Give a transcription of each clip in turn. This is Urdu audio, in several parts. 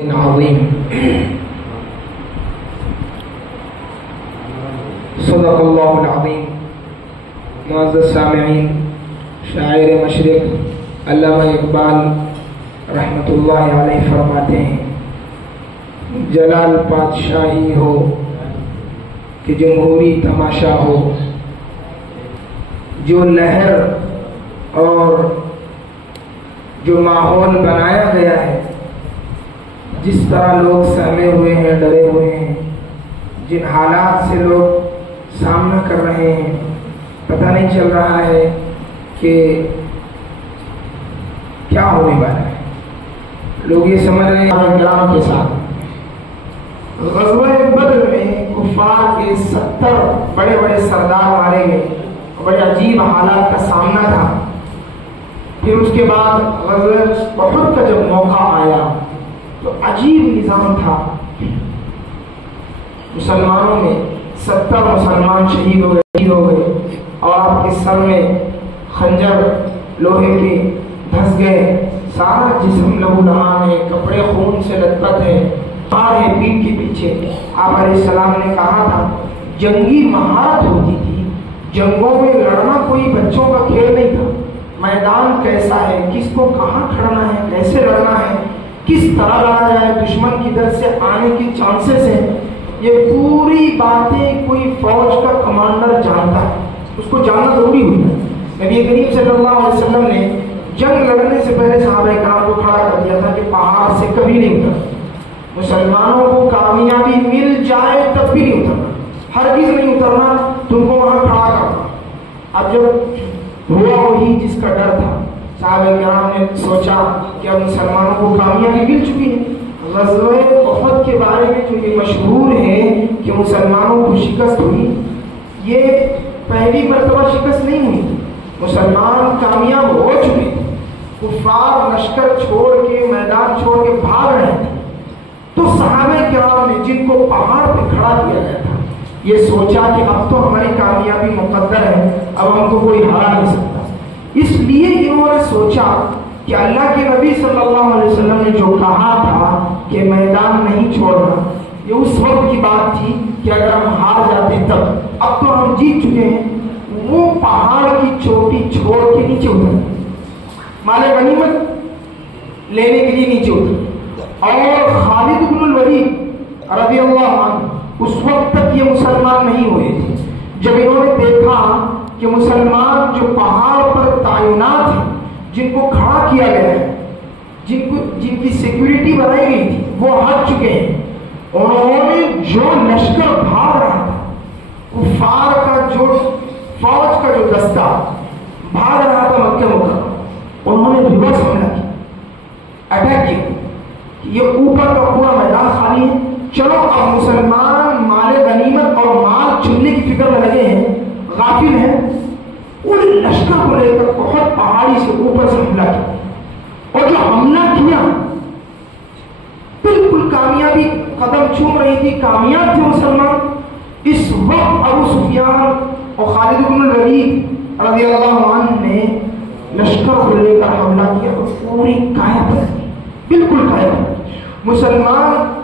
عظیم صدق اللہ العظیم. معزز سامعین، شاعر مشرق علامہ اقبال رحمۃ اللہ علیہ فرماتے ہیں، جلال بادشاہی ہو کہ جمہوری تماشا ہو، جو لہر اور جو ماحول بنایا گیا ہے، جس طرح لوگ سہمے ہوئے ہیں، ڈرے ہوئے ہیں، جن حالات سے لوگ سامنا کر رہے ہیں، پتہ نہیں چل رہا ہے کہ کیا ہونے والا ہے. لوگ یہ سمجھ رہے ہیں کرام کے ساتھ غزوہ بدر میں کفار کے 70 بڑے بڑے سردار مارے گئے، بڑے عجیب حالات کا سامنا تھا. پھر اس کے بعد غزوہ احد کا جب موقع آیا تو عجیب نظام تھا. مسلمانوں میں 70 مسلمان شہید ہو گئے اور آپ کے سر میں خنجر لوہے کے دھس گئے، سارا جسم لہو لہان ہے، کپڑے خون سے لت پت ہے، پار ہے پیٹھ کے پیچھے. آپ علیہ السلام نے کہا تھا جنگی مہارت ہوتی تھی، جنگوں میں لڑنا کوئی بچوں کا کھیل نہیں تھا. میدان کیسا ہے، کس کو کہاں کھڑنا ہے، کیسے لڑنا ہے، کس طرح لڑا جائے، دشمن کی طرف سے آنے کی چانسز ہیں، یہ پوری باتیں کوئی فوج کا کمانڈر جانتا ہے. اس کو جاننا ضروری ہوئی ہے. نبی کریم صلی اللہ علیہ وسلم نے جنگ لڑنے سے پہلے صحابہ کرام کو کھڑا کر دیا تھا کہ پہاڑ سے کبھی نہیں اترنا. مسلمانوں کو کامیابی مل جائے تب بھی نہیں اترنا، ہرگز نہیں اترنا، تم کو وہاں کھڑا کرنا. اب جب ہوا وہی جس کا ڈر تھا، صحابہ کرام نے سوچا کہ اب مسلمانوں کو کامیابی مل چکی ہے. غزوہ احد کے بارے میں جو یہ مشہور ہے کہ مسلمانوں کو شکست ہوئی، یہ پہلی مرتبہ شکست نہیں ہوئی. مسلمان کامیاب ہو چکے تھے، کفار لشکر چھوڑ کے، میدان چھوڑ کے بھاگ رہے تھے. تو صحابہ کرام نے جن کو پہاڑ پہ کھڑا کیا گیا تھا، یہ سوچا کہ اب تو ہماری کامیابی مقدر ہے، اب ہم کو کوئی ہرا نہیں سکتا. اس لیے انہوں نے سوچا کہ اللہ کے نبی صلی اللہ علیہ وسلم نے جو کہا تھا کہ میدان نہیں چھوڑنا، یہ اس وقت کی بات تھی کہ اگر ہم ہار جاتے تب. اب تو ہم جیت چکے ہیں. وہ پہاڑ کی چوٹی چھوڑ کے نیچے اتر، مال غنیمت لینے کے لیے نیچے اتر. اور خالد بن الولید رضی اللہ عنہ اس وقت تک یہ مسلمان نہیں ہوئے تھے. جب انہوں نے دیکھا کہ مسلمان جو پہاڑ پر تعینات ہیں، جن کو کھڑا کیا گیا ہے، جن کی سیکیورٹی بنائی گئی تھی، وہ ہٹ چکے ہیں. انہوں نے جو لشکر بھاگ رہا تھا، کفار کا جو فوج کا جو دستہ بھاگ رہا تھا مکہ مکرمہ، انہوں نے ریورس حملہ کیا، اٹیک کیا. یہ اوپر کا پورا میدان خالی ہے، چلو اب مسلمان مال غنیمت اور مال چننے کی فکر میں لگے ہیں، غافل ہیں. ان لشکر کو لے کر بہت پہاڑی سے اوپر سے حملہ کیا، اور جو حملہ کیا بالکل کامیابی قدم چوم رہی تھی، کامیاب تھے مسلمان. اس وقت ابو سفیان اور خالد بن الولید رضی اللہ عنہ نے لشکر کو لے کر حملہ کیا اور پوری کائب بالکل کائب. مسلمان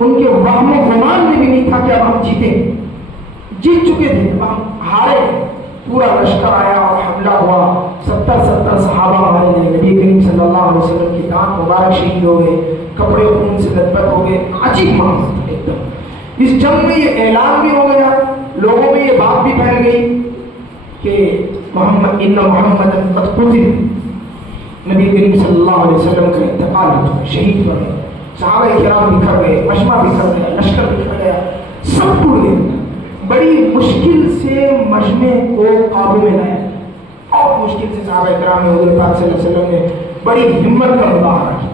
ان کے وہم و گمان میں بھی نہیں تھا کہ اب ہم جیتیں، جیت چکے تھے، اب ہم ہارے. پورا لشکر آیا اور حملہ ہوا. 70 صحابہ مارے گئے. نبی کریم صلی اللہ علیہ وسلم کی دان مبارک شہید ہو گئے، کپڑے خون سے لت پت ہو گئے. عجیب منظر ایک دم. اس جنگ میں یہ اعلان بھی ہو گیا، لوگوں میں یہ بات بھی پھیل گئی کہ محمد قد قتل، نبی کریم صلی اللہ علیہ وسلم کا انتقال ہو چکا، شہید ہو گئے. صحابہ کرام بکھر گئے، مجمع بکھر گیا، لشکر بکھر گیا، سب ٹوٹ گئے. بڑی مشکل سے مجمع کو قابو میں لایا، اور مشکل سے صحابہ کرام نے حضور پاک صلی اللہ علیہ وسلم نے بڑی ہمت کا مظاہرہ کیا.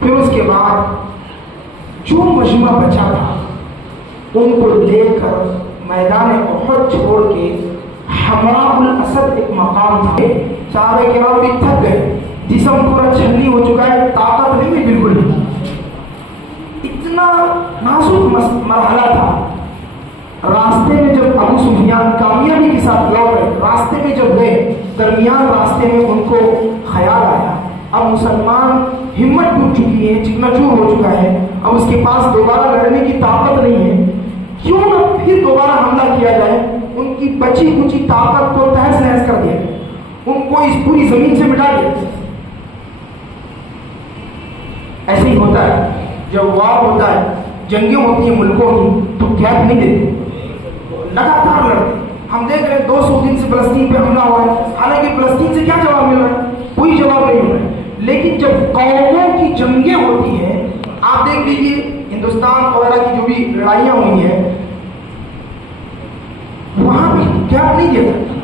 پھر اس کے بعد جو مجمع بچا تھا ان کو لے کر میدان احد چھوڑ کے حمراء الاسد ایک مقام تھا. صحابہ کرام بھی تھک گئے، جسم پورا چھلنی ہو چکا ہے، طاقت نہیں ہے بالکل. اتنا نازک مرحلہ تھا. راستے میں جب ابو سفیان کامیابی کے ساتھ لوٹ رہے، راستے میں جب گئے، درمیان راستے میں ان کو خیال آیا اب مسلمان ہمت ٹوٹ چکی ہے، چکناچور ہو چکا ہے، اب اس کے پاس دوبارہ لڑنے کی طاقت نہیں ہے، کیوں نہ پھر دوبارہ حملہ کیا جائے، ان کی بچی کچی طاقت کو تہس نہس کر دیا، ان کو اس پوری زمین سے مٹا دیا۔ ایسے ہی ہوتا ہے جب وار ہوتا ہے، جنگیں ہوتی ہیں ملکوں کی، تو گیپ نہیں دیتے، لگاتار لڑتے۔ ہم دیکھ رہے ہیں 200 دن سے فلسطین پہ حملہ ہوا ہے، حالانکہ فلسطین سے کیا جواب مل رہا ہے؟ کوئی جواب نہیں مل رہا ہے۔ لیکن جب قوموں کی جنگیں ہوتی ہیں، آپ دیکھ لیجیے ہندوستان وغیرہ کی جو بھی لڑائیاں ہوئی ہیں، وہاں بھی گیپ نہیں دیا جاتا،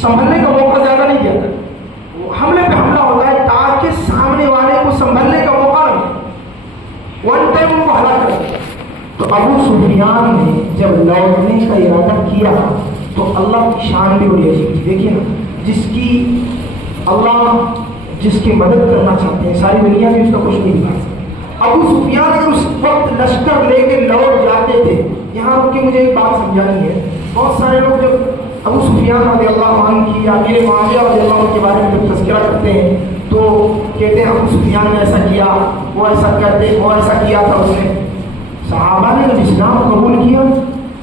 سنبھلنے کا موقع زیادہ نہیں دیا جاتا، حملے پہ حملہ ہوتا ہے تاکہ سامنے والے کو سنبھلنے کا موقع نہ ملے، ون ٹائم ان کو ہلاک کر دیا۔ تو ابو سفیان نے جب لوٹنے کا ارادہ کیا تو اللہ کی شان بھی بڑی عجیب تھی۔ دیکھیے نا، جس کی اللہ جس کی مدد کرنا چاہتے ہیں ساری دنیا میں اس کا کچھ نہیں دکھا۔ ابو سفیان اس وقت لشکر لے کے لوٹ جاتے تھے۔ یہاں رک کے مجھے ایک بات سمجھانی ہے، بہت سارے لوگ جب ابو سفیان رضی اللہ عنہ کی یا امیر معاویہ رضی اللہ عنہ کے بارے میں جب تذکرہ کرتے ہیں تو کہتے ہیں ابو سفیان نے ایسا کیا، وہ ایسا کرتے، وہ ایسا کیا تھا اس نے۔ صحابہ نے جب اسلام قبول کیا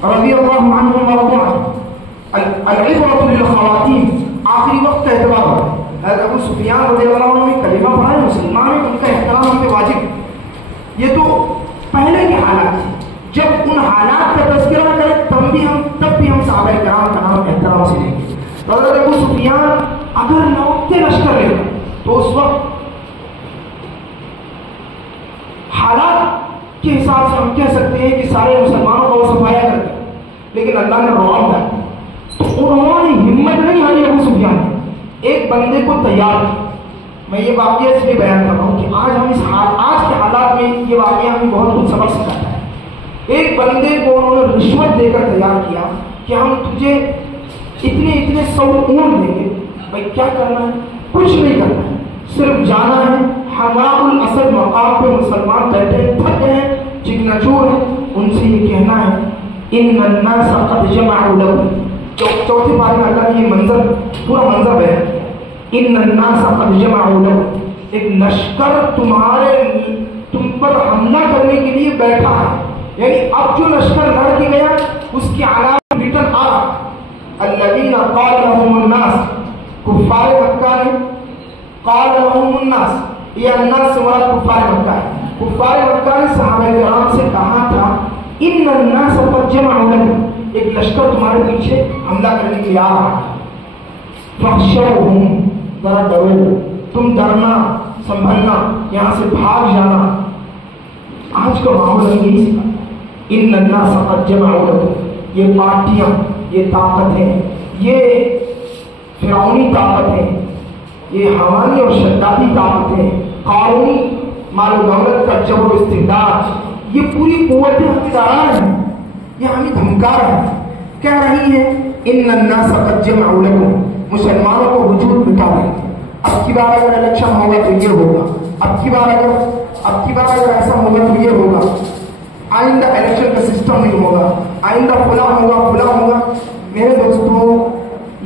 رضی اللہ عنہم ورضوا عنہ، العبرۃ للخواتیم، آخری وقت کا اعتبار ہوا۔ حضرت ابو سفیان رضی اللہ عنہ نے کلمہ پڑھا ہے، مسلمان ہیں، ان کا احترام ہم پہ واجب ہے۔ یہ تو پہلے کے حالات تھے، جب ان حالات کا تذکرہ کریں تب بھی ہم صحابہ کرام کا نام احترام سے لیں گے۔ حضرت ابو سفیان اگر لوٹتے لشکر لے تو اس وقت حالات کے حساب سے ہم کہہ سکتے ہیں کہ سارے مسلمانوں کو وہ صفایا کرتے، لیکن اللہ نے رعب ڈالا تو انہوں نے ہمت نہیں ہاری ابو سفیان نے ایک بندے کو تیار کیا۔ میں یہ واقعہ اس لیے بیان کر رہا ہوں کہ آج کے حالات میں یہ واقعہ ہمیں بہت کچھ سبق سکھاتا ہے۔ ایک بندے کو انہوں نے رشوت دے کر تیار کیا کہ ہم تجھے اتنے 100 اونٹ دیں گے۔ بھائی کیا کرنا ہے؟ کچھ نہیں کرنا ہے، صرف جانا ہے۔ حمام الاسد مقام پہ مسلمان بیٹھے تھک ہیں، چکناچور ہیں، ان سے یہ کہنا ہے ان الناس قد جمعوا لكم۔ چوتھے پارے میں اللہ نے یہ منظر پورا منظر ہے، ان الناس قد جمعوا لكم، ایک لشکر تم پر حملہ کرنے کے لیے بیٹھا ہے، یعنی اب جو لشکر لڑ کے گیا اس کی علامت ریٹن آ رہا۔ الذین قال لهم الناس، کفار مکہ نے قال لهم الناس، یہ الناس سے مراد کفار مکہ ہے۔ کفار مکہ نے صحابہ کرام سے کہا تھا ان الناس قد جمعوا لكم، ایک لشکر تمہارے پیچھے حملہ کرنے کے لیے آ رہا ہے، فاخشوهم، ذرا ڈرو، تم ڈرنا، سنبھلنا، یہاں سے بھاگ جانا۔ آج کا ماحول ہمیں یہی سکھا، ان الناس قد جمعوا لكم، یہ پارٹیاں، یہ طاقتیں، یہ فرعونی طاقتیں، یہ حمانی اور شدادی طاقتیں، قانونی مال و دولت کا جبر و استبداد، یہ پوری قوتیں اقتدار ہیں، یہ ہمیں دھمکا رہا ہے، کہہ رہی ہے ان الناس قد جمعوا لكم، مسلمانوں کو وجود مٹا دیں۔ اب کی بار اگر الیکشن ہوگا تو یہ ہوگا، اب کی بار اگر ایسا ہوگا تو یہ ہوگا، آئندہ الیکشن کا سسٹم نہیں ہوگا، آئندہ فلاں ہوگا۔ میرے دوستوں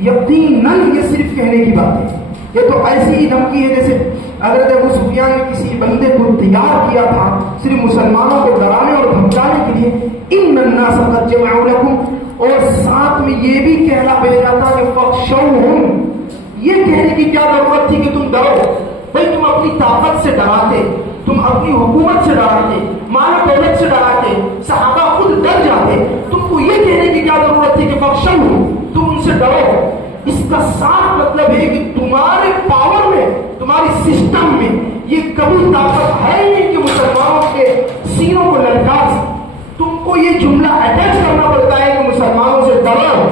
یقیناً یہ صرف کہنے کی بات ہے، یہ تو ایسی ہی دھمکی ہے جیسے حضرت ابو سفیان نے کسی بندے کو تیار کیا تھا صرف مسلمانوں کو ڈرانے اور دھمکانے کے لیے، ان الناس قد جمعوا لكم، اور ساتھ میں یہ بھی کہنا بھیجا تھا کہ فاخشوهم، یہ کہنے کی کیا ضرورت تھی کہ تم ڈرو؟ بھائی تم اپنی طاقت سے ڈراتے، تم اپنی حکومت سے ڈراتے، مال و دولت سے ڈراتے، صحابہ خود ڈر جاتے، تم کو یہ کہنے کی کیا ضرورت تھی کہ فاخشوهم، تم ان سے ڈرو؟ اس کا صاف مطلب ہے کہ تمہارے پاور میں، تمہاری سسٹم میں یہ کبھی طاقت ہے ہی نہیں کہ مسلمانوں کے سینوں کو لٹکا سکے۔ تم کو یہ جملہ اٹیچ کرنا پڑتا ہے کہ مسلمانوں سے ڈرو،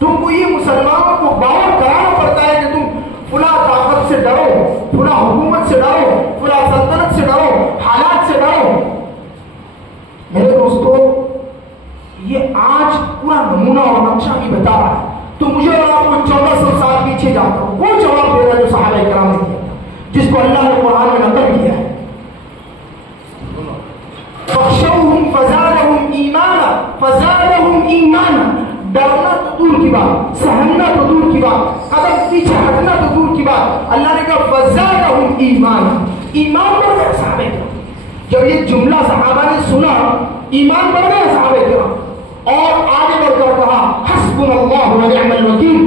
تم کو یہ مسلمانوں کو باور کرانا پڑتا ہے کہ تم فلاں طاقت سے ڈرو، فلاں حکومت سے ڈرو، فلاں سلطنت سے ڈرو، حالات سے ڈرو۔ میرے دوستو یہ آج پورا نمونہ اور نقشہ بھی بتا رہا ہے۔ تو مجھے اور آپ کو 1400 سال پیچھے جاتا ہوں، وہ جواب دے رہا ہے جو صحابہ کرام نے کیا تھا، جس کو اللہ نے قرآن میں نقل کیا ہے۔ فَخْشَوْهُمْ فَزَادَهُمْ إِيمَانًا، ڈرنا تو دور کی بات، سہنا تو دور کی بات، قدم پیچھے ہٹنا تو دور کی بات، اللہ نے کہا فزادہم ایمان، ایمان بڑھ گیا صحابہ کرام۔ جب یہ جملہ صحابہ نے سنا ایمان بڑھ گیا صحابہ کرام، اور آگے بڑھ کر کہا حسبنا اللہ ونعم الوکیل۔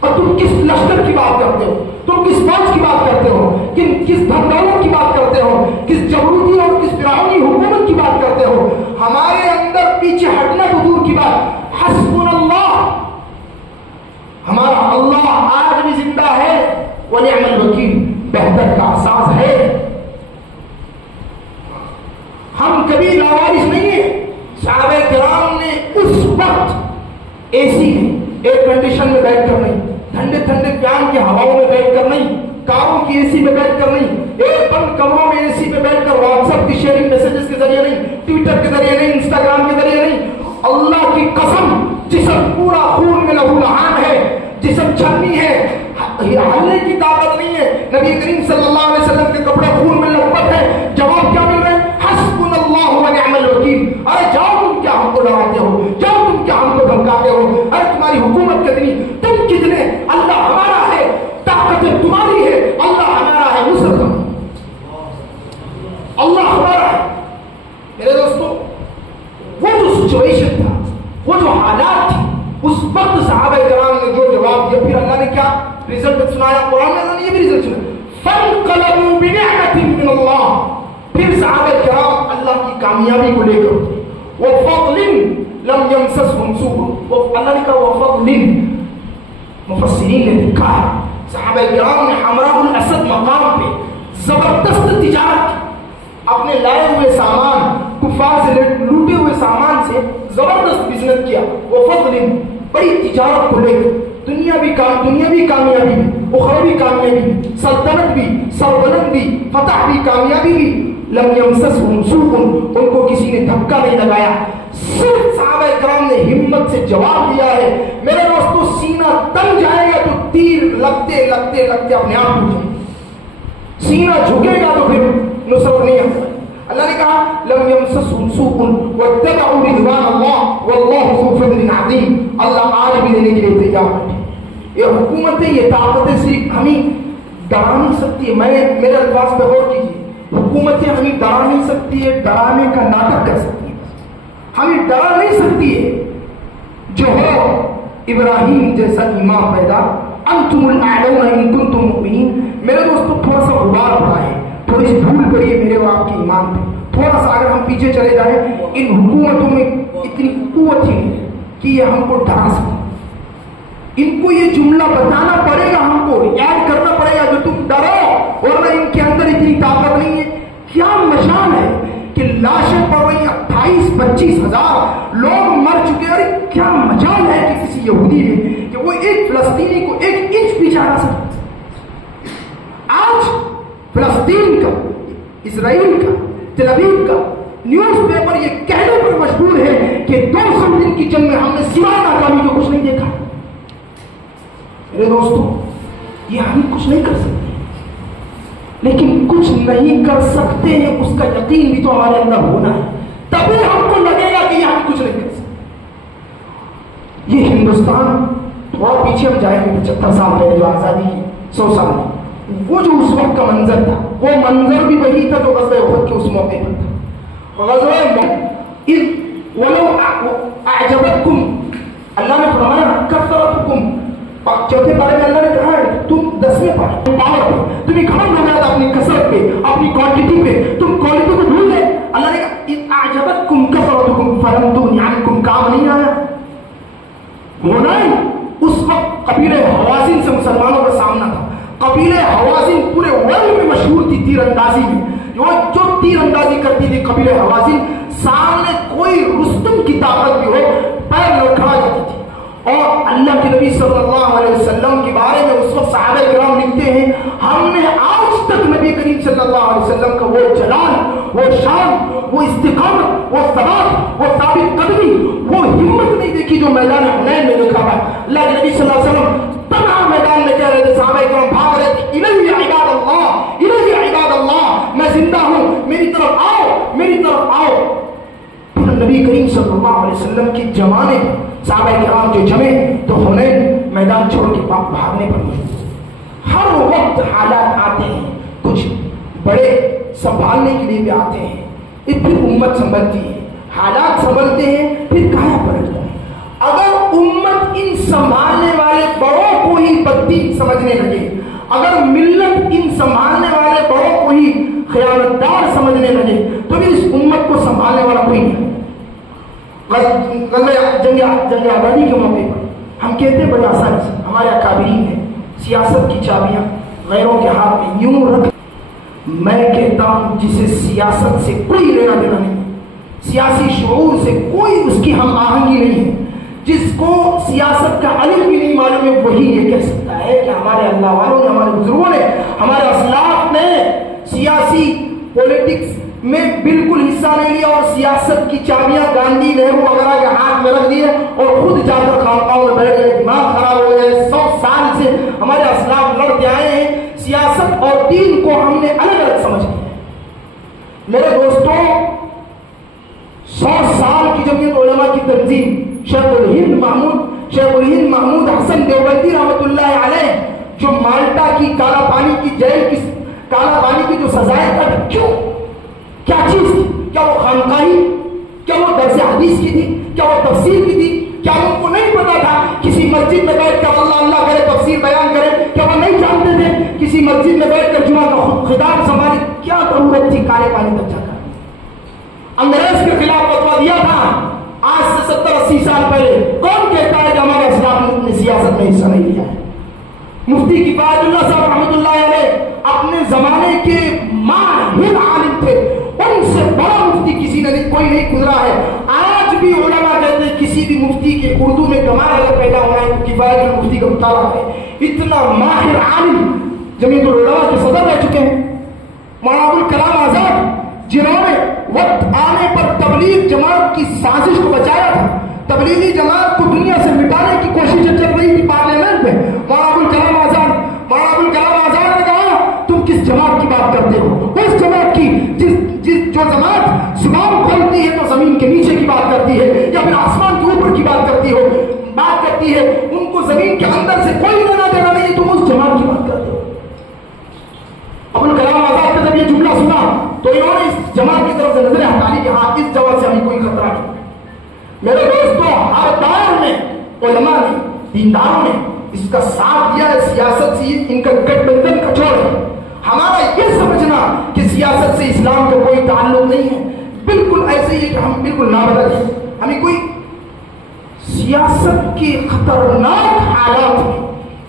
اور تم کس لشکر کی بات کرتے ہو، تم کس فوج کی بات کرتے ہو، کس دھن دولت کی بات کرتے ہو، کس جبروتی اور کس فرعونی حکومت کی بات کرتے ہو، ہمارے اندر پیچھے ہٹنا تو دور کی بات، حسبنا اللہ، ہمارا اللہ آج بھی زندہ ہے، ونعم الوکیل، بہتر کا احساس ہے۔ ہم کبھی لاوارث نہیں ہیں۔ صحابہ کرام نے اس وقت اے سی میں، ایئر کنڈیشن میں بیٹھ کر نہیں، ٹھنڈے ٹھنڈے فین کی ہواؤں میں بیٹھ کر نہیں، کاروں کی اے سی میں بیٹھ کر نہیں، ایک بند کمروں میں اے سی میں بیٹھ کر واٹس ایپ کی شیئرنگ میسجز کے ذریعے نہیں، ٹویٹر کے ذریعے نہیں، انسٹاگرام کے ذریعے نہیں، اللہ کی قسم جسم پورا خون میں لہو لہان ہے، جسم چھلنی ہے، ہلنے کی طاقت نہیں ہے، نبی کریم صلی اللہ علیہ وسلم کے کپڑے خون میں لپٹ ہے، جواب کیا مل رہا ہے؟ حسبنا اللہ ونعم الوکیل۔ ارے جاؤ تم کیا ہم کو ڈراتے ہو، جاؤ تم کیا ہم کو دھمکاتے ہو، ارے تمہاری حکومت کتنی، تم کتنے، اللہ ہمارا ہے، طاقت تمہاری ہے، اللہ ہمارا ہے، نصرت اللہ ہمارا ہے۔ میرے دوستو وہ جو سچویشن تھا، وہ جو حالات تھی، اس وقت صحابہ کرام نے جو جواب دیا، پھر اللہ نے کیا رزلٹ سنایا؟ قرآن میں یہ بھی رزلٹ سنا، فانقلبوا بنعمت من اللہ۔ پھر صحابہ کرام اللہ کی کامیابی کو لے کر وفضل لم يمسسهم سوء، اللہ نے کہا وفضل، مفسرین نے لکھا ہے صحابہ کرام نے حمراء الاسد مقام پہ زبردست تجارت کی، اپنے لائے ہوئے سامان، کفار سے لوٹے ہوئے سامان سے زبردست بزنس کیا، وفضل، بڑی تجارت کو لے کر، دنیاوی کامیابی بھی، اخروی کامیابی بھی، سلطنت بھی، سربلند بھی، فتح بھی، کامیابی بھی، لم يمسسهم سوء، ان کو کسی نے دھکا نہیں لگایا۔ صرف صحابہ کرام نے ہمت سے جواب دیا ہے۔ میرے دوستو سینہ تن جائے گا تو تیر لگتے لگتے لگتے اپنے آپ ٹوٹ جائے گا، سینہ جھکے گا تو پھر نصرت نہیں آئے۔ اللہ نے کہا لم يمسسهم سوء واتبعوا رضوان اللہ واللہ ذو فضل عظیم، اللہ آج بھی دینے کے لیے تیار ہے۔ یہ حکومتیں، یہ طاقتیں صرف ہمیں ڈرا نہیں سکتی ہے، میرے الفاظ پہ غور کیجیے، حکومتیں ہمیں ڈرا نہیں سکتی ہے، ڈرانے کا ناٹک کر سکتی ہے، ہمیں ڈرا نہیں سکتی ہے۔ جو ہو ابراہیم جیسا ایمان پیدا، انتم الاعلون ان کنتم مؤمنین۔ میرے دوستو تھوڑا سا غبار پڑا ہے، تھوڑی سی دھول پڑی ہے میرے و آپ کے ایمان پہ، تھوڑا سا اگر ہم پیچھے چلے جائیں، ان حکومتوں میں اتنی قوت ہی نہیں ہے کہ یہ ہم کو ڈرا سکے۔ ان کو یہ جملہ بتانا پڑے گا، ہم کو یاد کرنا پڑے گا کہ تم ڈرو، ورنہ ان کے اندر اتنی طاقت نہیں ہے۔ کیا مشان ہے کہ لاشیں پڑ رہی، 28-25 ہزار لوگ مر چکے، اور کیا مجال ہے کہ کسی یہودی نے کہ وہ ایک فلسطینی کو 1 انچ پیچھے ہٹا سکتا۔ آج فلسطین کا، اسرائیل کا، تل ابیب کا نیوز پیپر یہ کہنے پر مجبور ہے کہ 200 دن کی جنگ میں ہم نے سوائے ناکامی کو کچھ نہیں دیکھا۔ میرے دوستو یہ ہم کچھ نہیں کر سکتے، لیکن کچھ نہیں کر سکتے ہیں اس کا یقین بھی تو ہمارے اندر ہونا ہے، تبھی ہم کو لگے گا کہ یہ ہم کچھ نہیں کر سکتے۔ یہ ہندوستان تھوڑا پیچھے ہم جائیں گے 75 سال پہلے جو آزادی کی، 100 سال میں، وہ جو اس وقت کا منظر تھا، وہ منظر بھی وہی تھا جو غزوہ احد کے اس موقع پر تھا۔ غزوہ اذ ولو اعجبتکم، اللہ نے فرمایا کثرتکم، چوتھے پارے میں اللہ نے کہا ہے تم 10ویں پارے پاور پہ تمہیں گھمنڈ ہو گیا تھا، اپنی کثرت پہ، اپنی کوانٹٹی پہ، تم کوالٹی کو بھول گئے۔ اللہ نے کہا اذ اعجبتکم کثرتکم فلم تغن عنکم، کام نہیں آیا ہونا ہے۔ اس وقت قبیلہ حوازن سے مسلمانوں کا سامنا تھا۔ قبیلہ حوازن پورے ورلڈ میں مشہور تھی تیر اندازی میں، جو تیر اندازی کرتی تھی قبیلہ حوازن، سامنے کوئی رستم کی طاقت بھی ہو پیر لڑکھڑا جاتی تھی۔ اور اللہ کے نبی صلی اللہ علیہ وسلم کے بارے میں اس وقت صحابہ کرام لکھتے ہیں ہم نے آج تک نبی کریم صلی اللہ علیہ وسلم کا وہ جلال، وہ شان، وہ استقامت، وہ ثبات، وہ ثابت قدمی، وہ ہمت نہیں دیکھی جو میدان حنین میں دیکھا ہے۔ اللہ کے نبی صلی اللہ علیہ وسلم تمام میدان میں کہہ رہے تھے، صحابہ کرام بھاگ رہے تھے، الیہ عباد اللہ، الیہ عباد اللہ، میں زندہ ہوں، میری طرف آؤ، میری طرف آؤ۔ پھر نبی کریم صلی اللہ علیہ وسلم کے زمانے صحابہ کرام جو جمے تو حنین میدان چھوڑ کے بھاگنے پر مجبور۔ ہر وقت حالات آتے ہیں، کچھ بڑے سنبھالنے کے لیے بھی آتے ہیں، پھر امت سنبھلتی ہے، حالات سنبھلتے ہیں، پھر کہاں پلٹتا ہے۔ اگر امت ان سنبھالنے والے بڑوں کو ہی بددین سمجھنے لگے، اگر ملت ان سنبھالنے والے بڑوں کو ہی خیانتدار سمجھنے لگے تو پھر اس امت کو سنبھالنے والا کوئی نہیں۔ جنگ آزادی کے موقع پر ہم کہتے ہیں بڑے آسانی سے ہمارے اکابرین ہیں سیاست کی چابیاں غیروں کے ہاتھ میں یوں رکھ، میں کہتا ہوں جسے سیاست سے کوئی لینا دینا نہیں، سیاسی شعور سے کوئی اس کی ہم آہنگی نہیں ہے، جس کو سیاست کا علم بھی نہیں معلوم ہے وہی یہ کہہ سکتا ہے کہ ہمارے اللہ والوں نے، ہمارے بزرگوں نے، ہمارے اسلاف نے سیاسی پولیٹکس میں بالکل حصہ نہیں لیا اور سیاست کی چابیاں گاندھی نہرو وغیرہ کے ہاتھ میں رکھ دیے اور خود جا کر خانقاہوں میں بیٹھ گئے، دماغ خراب ہو گئے۔ 100 سال سے ہمارے اسلاف لڑتے آئے ہیں، سیاست اور دین کو ہم نے الگ الگ سمجھ لیا۔ میرے دوستوں، 100 سال کی جمعیت علماء کی تنظیم شیخ الہند محمود حسن دیوبندی رحمۃ اللہ علیہ جو مالٹا کی کالا پانی کی جیل کی کالا پانی کی جو سزائیں تھا، کیوں؟ کیا چیز تھی؟ کیا وہ خانقاہی؟ کیا وہ درس حدیث کی تھی؟ کیا وہ تفسیر کی تھی؟ کیا ان کو نہیں پتا تھا کسی مسجد میں بیٹھ کر اللہ اللہ کرے تفسیر بیان کرے؟ کیا وہ نہیں جانتے تھے کسی مسجد میں بیٹھ کر جمعہ کا خطاب سنبھالے؟ کیا ضرورت تھی کالے پانی تک جا کر؟ انگریز کے خلاف فتویٰ دیا تھا آج سے 70-80 سال پہلے، کون کہتا ہے کہ ہمارے اسلام نے سیاست میں حصہ نہیں لیا ہے؟ مفتی کفایت اللہ صاحب رحمۃ اللہ علیہ اپنے زمانے کے ماہر عالم تھے، ان سے بڑا مفتی کسی نے کوئی نہیں گزرا ہے۔ آج بھی علماء کہتے ہیں کسی بھی مفتی کے اردو میں کمال اگر پیدا ہونا ہے تو کفایت المفتی کا مطالعہ ہے۔ اتنا ماہر عالم جمعیت العلماء کے صدر رہ چکے ہیں، مولانا ابوالکلام آزاد، جنہوں نے وقت آنے پر تبلیغ جماعت کی سازش کو بچایا تھا، تبلیغی جماعت کو دنیا سے مٹانے کی کوشش چل رہی تھی پارلیمنٹ میں، مولانا ابوالکلام آزاد نے کہا تم کس جماعت کی بات کرتے ہو؟ اس جماعت کی جو جماعت زبان کھولتی ہے تو زمین کے نیچے کی بات کرتی ہے یا پھر آسمان کے اوپر کی بات کرتی ہے، ان کو زمین کے اندر سے کوئی لینا دینا نہیں، تم اس جماعت کی بات کرتے ہو۔ ابوالکلام آزاد نے جب یہ جملہ سنا تو انہوں نے اس جماعت کی طرف سے نظریں ہٹا لی کہ ہاں اس جماعت سے ہمیں کوئی خطرہ نہیں۔ میرے دوستوں، ہر دور میں علماء نے، دینداروں نے اس کا ساتھ دیا ہے، سیاست سے ان کا گٹھ بندھن کچوڑ ہے۔ ہمارا یہ سمجھنا کہ سیاست سے اسلام کا کوئی تعلق نہیں ہے بالکل ایسے ہی ہے کہ ہم بالکل نابلد ہیں۔ ہمیں کوئی سیاست کے خطرناک حالات میں،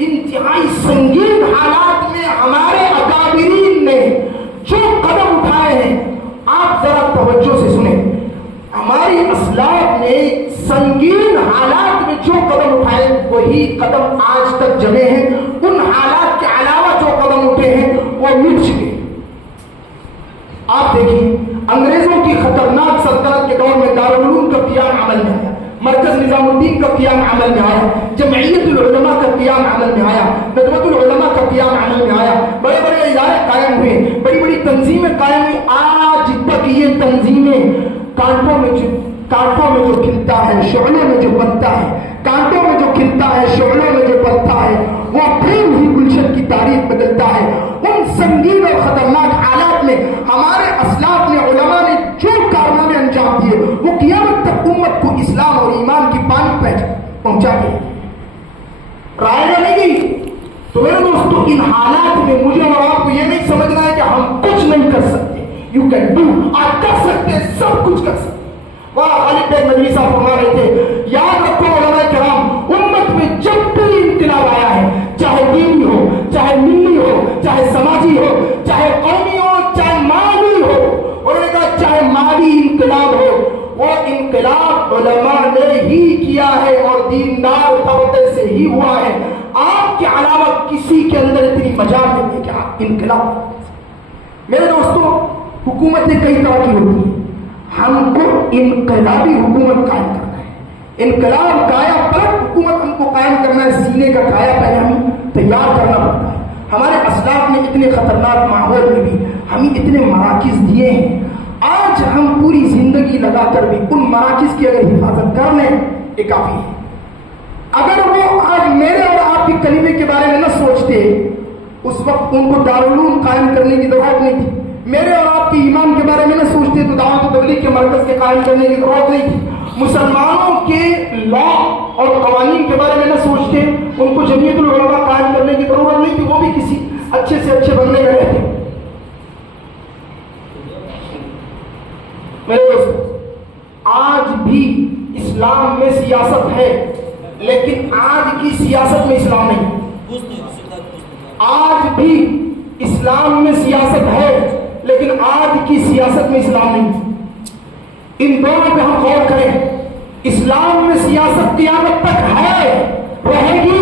انتہائی سنگین حالات میں ہمارے اکابرین نے جو قدم اٹھائے ہیں، آپ ذرا توجہ سے سنیں۔ ہماری اسلاف نے سنگین حالات میں جو قدم اٹھائے وہی قدم آج تک جمے ہیں، ان حالات کے علاوہ جو قدم اٹھے ہیں وہ مٹ چکے۔ آپ دیکھیں، انگریزوں کی خطرناک سلطنت کے دور میں دارالعلوم کا قیام عمل میں آیا، مرکز نظام الدین کا قیام عمل میں آیا، جمعیت العلماء کا قیام عمل میں آیا، ندوۃ العلماء کا قیام عمل میں آیا، بڑے بڑے ادارے قائم ہوئے، بڑی بڑی تنظیمیں قائم ہوئی۔ آج تک یہ تنظیمیں کانٹوں میں جو کھلتا ہے، شعلوں میں جو بنتا ہے، کانٹوں میں جو کھلتا ہے، شعلوں میں جو بنتا ہے، وہ پھر ہی گلشن کی تاریخ بدلتا ہے۔ ان سنگین اور خطرناک حالات میں ہمارے اسلاف نے، علماء نے جو کارنامے انجام دیے وہ قیامت تک امت کو اسلام اور ایمان کی پانی پہنچا کے رائے نہیں گئی۔ تو میرے دوستو، ان حالات میں مجھے اور آپ کو یہ نہیں سمجھنا ہے کہ ہم کچھ نہیں کر سکتے۔ یو کین ڈو، آپ کر سکتے، سب کچھ کر سکتے۔ وہاں خالد بن مدنی صاحب فرما رہے تھے، یاد رکھو علماء کرام، امت میں جب بھی انقلاب آیا ہے، چاہے دینی ہو، چاہے ملی ہو، چاہے سماجی ہو، چاہے قومی ہو، چاہے مالی ہو، انہوں نے کہا چاہے مالی انقلاب ہو، وہ انقلاب علماء نے ہی کیا ہے اور دیندار طبقے سے ہی ہوا ہے۔ آپ کے علاوہ کسی کے اندر اتنی مجال نہیں ہے کہ آپ انقلاب۔ میرے دوستوں، حکومتیں کئی طرح کی ہوتی ہیں، ہم کو انقلابی حکومت قائم کرنا ہے، انقلاب کایا پلٹ حکومت ہم کو قائم کرنا ہے، سینے کا کایا پہلے ہمیں تیار کرنا پڑتا ہے۔ ہمارے اسلاف نے اتنے خطرناک ماحول میں بھی ہمیں اتنے مراکز دیے ہیں۔ آج آج ہم پوری زندگی لگا کر بھی ان مراکز کی اگر حفاظت کر لیں یہ کافی ہے. اگر وہ آج میرے اور آپ کے کلمے کے بارے میں نہ سوچتے اس وقت ان کو دارالعلوم قائم کرنے کی ضرورت نہیں تھی. میرے اور آپ کے ایمان کے بارے میں نہ سوچتے تو دعوت و تبلیغ کے مرکز کے قائم کرنے کی ضرورت نہیں تھی. مسلمانوں کے لا اور قوانین کے بارے میں نہ سوچتے ان کو جمعیت العلماء قائم کرنے کی ضرورت نہیں تھی. وہ بھی کسی اچھے سے اچھے بننے گئے تھے. میرے دوست آج بھی اسلام میں سیاست ہے لیکن آج کی سیاست میں اسلام نہیں. آج بھی اسلام میں سیاست ہے لیکن آج کی سیاست میں اسلام نہیں. ان دونوں پہ ہم غور کریں. اسلام میں سیاست قیامت تک ہے رہے گی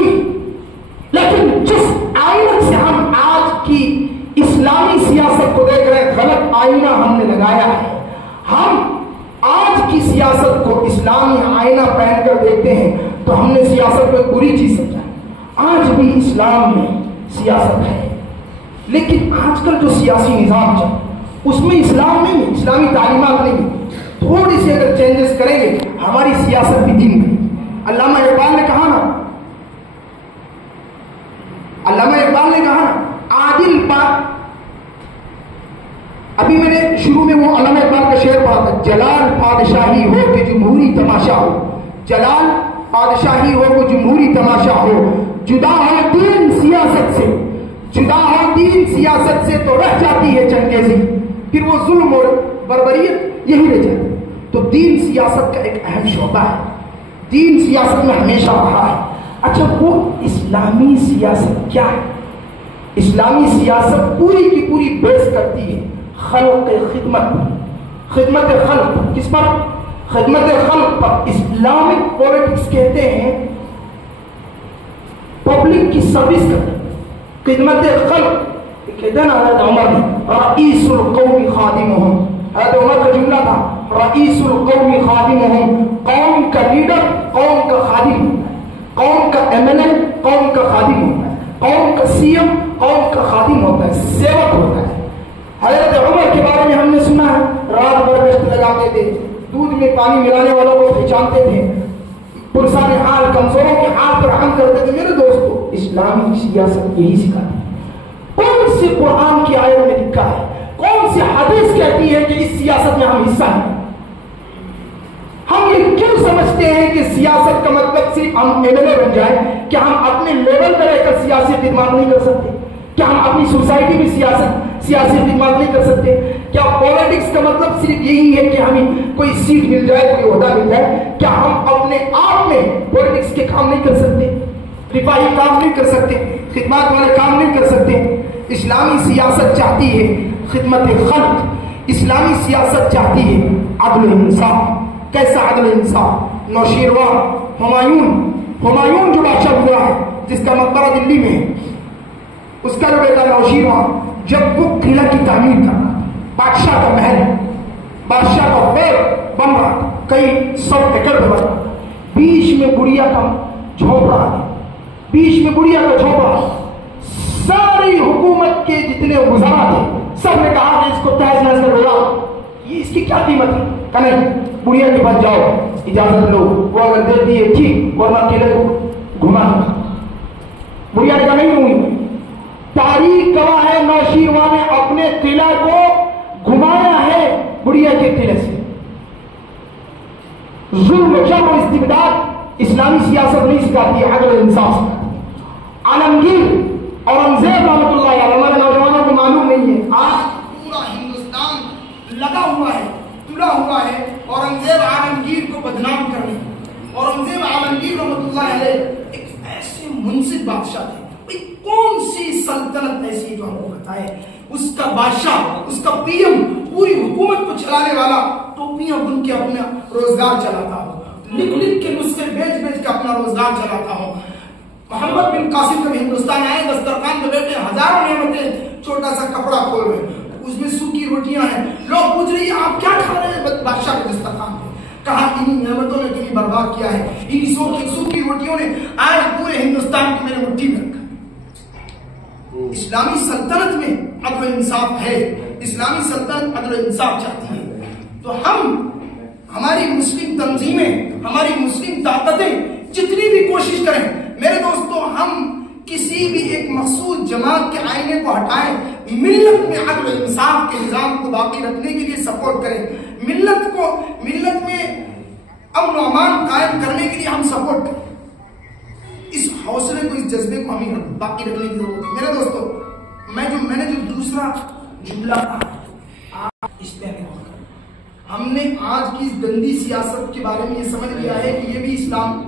لیکن جس آئینہ سے ہم آج کی اسلامی سیاست کو دیکھ رہے ہیں غلط آئینہ ہم نے لگایا ہے. ہم آج کی سیاست کو اسلامی آئینہ پہن کر دیکھتے ہیں تو ہم نے سیاست کو بری چیز سمجھا. آج بھی اسلام میں سیاست ہے لیکن آج کل جو سیاسی نظام چل اس میں اسلام نہیں ہے, اسلامی تعلیمات نہیں ہے. تھوڑی سی اگر چینجز کریں گے ہماری سیاست بھی دین میں. علامہ اقبال نے کہا نا عادل پاک. ابھی میں نے شروع میں وہ علامہ اقبال کا شعر پڑھا تھا, جلال پادشاہی ہو کہ جمہوری تماشا ہو, جلال پادشاہی ہو کہ جمہوری تماشا ہو, جدا ہو دین سیاست سے, جدا ہو دین سیاست سے تو رہ جاتی ہے چنگیزی, پھر وہ ظلم اور بربریت یہی رہ جاتی. تو دین سیاست کا ایک اہم شعبہ ہے, دین سیاست میں ہمیشہ رہا ہے. اچھا وہ اسلامی سیاست کیا ہے؟ اسلامی سیاست پوری کی پوری بیس کرتی ہے خلق خدمت, خدمت خلق. کس پر؟ خدمت خلق پر. اسلامک پولیٹکس کہتے ہیں پبلک کی سروس کرنا, خدمت خلق. کہتے ہیں نا حضرت عمر نے رئیس القوم خادمہم, حضرت عمر کا جملہ تھا رئیس القوم خادمہم. قوم کا لیڈر قوم کا خادم ہوتا ہے, قوم کا ایم ایل اے قوم کا خادم ہوتا ہے, قوم کا سی ایم قوم کا خادم ہوتا ہے, سیوک ہوتا ہے. حضرت عمر کے بارے میں ہم نے سنا ہے رات بھر گشت لگاتے تھے, دودھ میں پانی ملانے والوں کو پہچانتے تھے, پرسان حال کمزوروں کے حال پر رحم کرتے تھے. میرے دوستو اسلامی سیاست یہی سکھاتی ہے. کون سی قرآن کی آیت میں لکھا ہے, کون سی حدیث کہتی ہے کہ اس سیاست میں ہم حصہ ہیں؟ ہم یہ کیوں سمجھتے ہیں کہ سیاست کا مطلب صرف ہم ایم ایل اے بن جائیں؟ کیا ہم اپنے لیول پر رہ کر سیاسی خدمات نہیں کر سکتے؟ کیا ہم اپنی سوسائٹی میں سیاسی خدمات نہیں کر سکتے؟ کیا پولیٹکس کا مطلب صرف یہی ہے کہ ہمیں کوئی سیٹ مل جائے, کوئی عہدہ مل جائے؟ کیا ہم اپنے آپ میں پولیٹکس کے کام نہیں کر سکتے, دفاعی کام نہیں کر سکتے, خدمات والے کام نہیں کر سکتے؟ اسلامی سیاست چاہتی ہے خدمت خلق, اسلامی سیاست چاہتی ہے عدل و انصاف. کیسا عدل و انصاف؟ نوشیروان ہمایون جو بادشاہ ہوا ہے جس کا مقبرہ دلی میں ہے, اس کا جو بیٹا نوشیروان جب وہ قلعہ کی تعمیر کر رہا تھا, بادشاہ کا محل, بادشاہ کا بیت بن رہا تھا, کئی 100 ایکڑ میں بن رہا تھا, بیچ میں گڑیا کا جھونپڑا ہے, بیچ میں گڑیا کا جھونپڑا. ساری حکومت کے جتنے وزراء تھے سب نے کہا کہ اس کو تہس نہس کر اڑاؤ, یہ اس کی کیا قیمت ہے؟ کہ نہیں, بڑھیا کے پاس جاؤ, اجازت لو, وہ اگر دیتی ہے ٹھیک ورنہ قلعے کو گھما. بڑھیا نے کہا نہیں ہوں. تاریخ گواہ ہے نوشیروان نے اپنے قلعہ کو گھمایا ہے بڑھیا کے قلعے سے. ظلم جبر و استبداد اسلامی سیاست نہیں سکھاتی ہے, عدل و انصاف سکھاتی ہے. عالمگیر اورنگزیب رحمۃ اللہ علیہ, ہمارے نوجوانوں کو معلوم نہیں ہے, آج پورا ہندوستان لگا ہوا ہے, تلا ہوا ہے اورنگزیب عالمگیر کو بدنام کرنے. اورنگزیب عالمگیر رحمۃ اللہ علیہ ایک ایسے منصف بادشاہ تھے. کون سی سلطنت ایسی جو ہم کو بتائے اس کا بادشاہ, اس کا پی ایم پوری حکومت کو چلانے والا ٹوپیاں بن کے اپنا روزگار چلاتا ہو, لکھ کے نسخے بیچ کے اپنا روزگار چلاتا ہو. محمد بن قاسم کبھی ہندوستان آئے, دسترخوان پہ بیٹھے, ہزاروں نعمتیں, چھوٹا سا کپڑا کھول رہے ہیں, اس میں سوکھی روٹیاں ہیں. لوگ پوچھ رہے ہیں آپ کیا کھا رہے ہیں بادشاہ کے دسترخوان پہ؟ کہا انہی نعمتوں نے تمہیں برباد کیا ہے, انہی سوکھی روٹیوں نے آج پورے ہندوستان کو میرے مٹھی میں رکھا. اسلامی سلطنت میں عدل و انصاف ہے, اسلامی سلطنت عدل و انصاف چاہتی ہے. تو ہماری مسلم تنظیمیں، ہماری مسلم طاقتیں جتنی بھی کوشش کریں میرے دوستو، ہم کسی بھی ایک مخصوص جماعت کے آئینے کو ہٹائیں، ملت میں عدل و انصاف کے نظام کو باقی رکھنے کے لیے سپورٹ کریں، ملت میں امن و امان قائم کرنے کے لیے ہم سپورٹ کریں. اس حوصلے کو، اس جذبے کو ہمیں باقی رکھنے کی ضرورت ہے. میرے دوستو، میں نے جو دوسرا جملہ کہا اس پہ ہم نے آج کی اس گندی سیاست کے بارے میں یہ سمجھ لیا ہے کہ یہ اسلام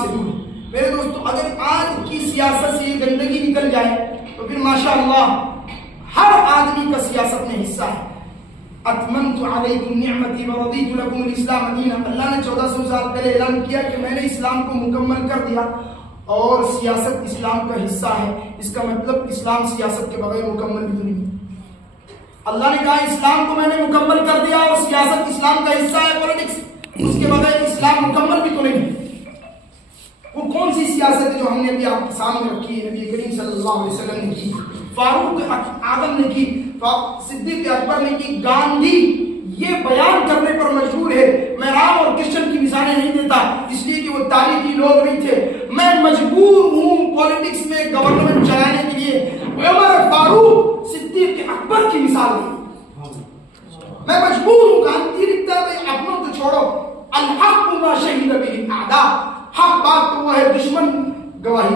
سے دور ہے. میرے دوستو، اگر آج کی سیاست سے یہ گندگی نکل جائے تو پھر ماشاءاللہ ہر آدمی کا سیاست میں حصہ ہے. اتممت علیکم نعمتی ورضیت لکم الاسلام دینا. اللہ نے 1400 سال پہلے اعلان کیا کہ میں نے اسلام کو مکمل کر دیا اور سیاست اسلام کا حصہ ہے. اس کا مطلب اسلام سیاست کے بغیر مکمل بھی نہیں. اللہ نے کہا اسلام کو میں نے مکمل کر دیا اور سیاست اسلام کا حصہ ہے، پولیٹکس اس کے بغیر اسلام مکمل بھی تو نہیں. وہ کون سی سیاست ہے جو ہم نے ابھی آپ کے سامنے رکھی ہے؟ نبی کریم صلی اللہ علیہ وسلم نے کی، فاروق اعظم نے کی، صدیق اکبر نے کی. گاندھی یہ بیان کرنے پر مجبور ہے، میں رام اور کرشن کی مثالیں نہیں دیتا اس لیے کہ وہ تاریخی لوگ نہیں تھے، میں مجبور ہوں پولیٹکس میں گورنمنٹ چلانے کے لیے عمر فاروق صدیق اکبر کی مثال دی. میں مجبور ہوں. گاندھی لکھتا ہے بھائی اپنوں تو چھوڑو، الحق ما شہید به الاعداء، حق بات تو وہ ہے دشمن گواہی.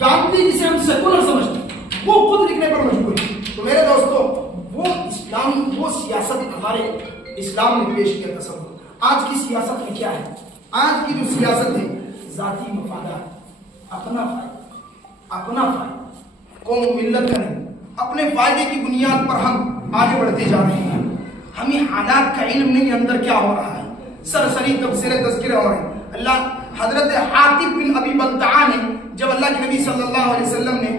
گاندھی جسے ہم سیکولر سمجھتے ہیں وہ خود لکھنے پر مجبور ہے. تو میرے دوستو، وہ سیاست ہمارے اسلام نے پیش کیا تصور. آج کی سیاست میں کیا ہے؟ آج کی جو سیاست ہے ذاتی مفادات، اپنا فائدہ، قوم و ملت کا نہیں، اپنے فائدے کی بنیاد پر ہم آگے بڑھتے جا رہے ہیں. ہمیں حالات کا علم نہیں اندر کیا ہو رہا ہے، سرسری تبصرے تذکرے ہو رہے ہیں. اللہ حضرت حاتب بن ابی بلتعہ نے جب اللہ کے نبی صلی اللہ علیہ وسلم نے